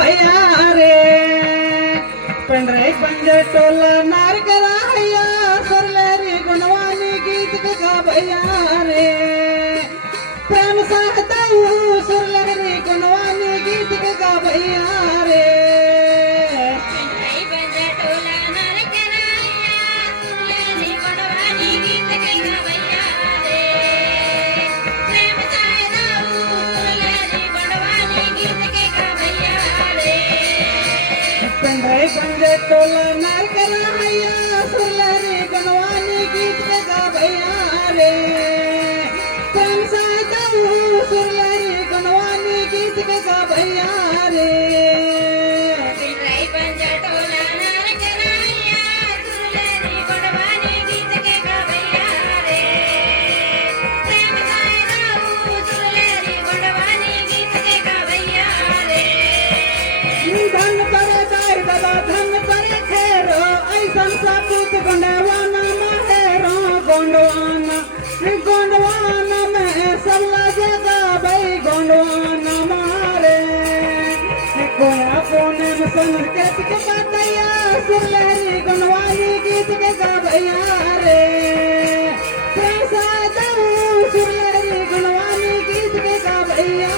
भैया रे पेंड्रे पंजे टोला नार कराया सरलेरी गुणवानी गीत का भैया रे प्रेम साहता हूँ सरलेरी गुणवानी गीत का भैया रे पेंड्रे पंजे टोला नार कराया सरलेरी गुणवानी गीत का भैया रे प्रेम साहता हूँ सरलेरी गुणवानी गीत का भैया रे धन करे दाई दादा धन करे खेरो ऐसन सापुत गोंडवाना माहेरो गोंडवाना गोंडवाना में सबला जगह भाई गोंडवाना मारे कोया कोने में संस्कृत के बताया सुरलेरी गोंडवानी गीत के गा भैया रे पैसा दऊ सुरलेरी गोंडवानी गीत के गा भैया